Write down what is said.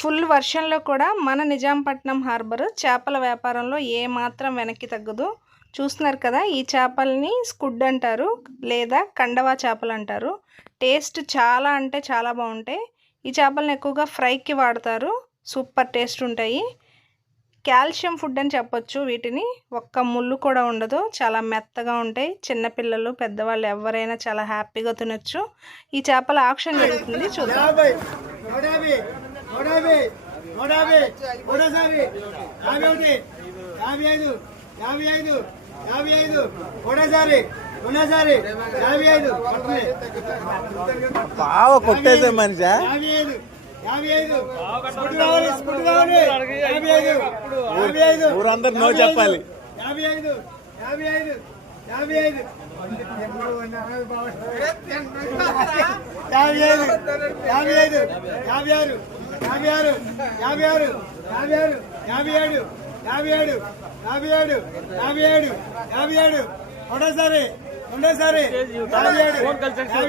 Full వర్షంలో కూడా మన నిజాంపట్నం హార్బర్ చేపల వ్యాపారంలో ఏమాత్రం వెనక్కి తగ్గదు. చూస్తున్నారు కదా, ఈ చేపల్ని స్కుడ్ అంటారు లేదా కండవా చేపలు అంటారు. టేస్ట్ చాలా అంటే చాలా బాగుంటాయి. ఈ చేపలను ఎక్కువగా ఫ్రైకి వాడతారు. సూపర్ టేస్ట్ ఉంటాయి. కాల్షియం ఫుడ్ అని చెప్పొచ్చు వీటిని. ఒక్క ముళ్ళు కూడా ఉండదు, చాలా మెత్తగా ఉంటాయి. చిన్నపిల్లలు పెద్దవాళ్ళు ఎవరైనా చాలా హ్యాపీగా తినొచ్చు. ఈ చేపల ఆక్షన్ జరుగుతుంది, చూద్దాం. బాగా కొట్టేసే మనిషా. ఊరందరూ నో చెప్పాలి. 55 ఒకటేసారి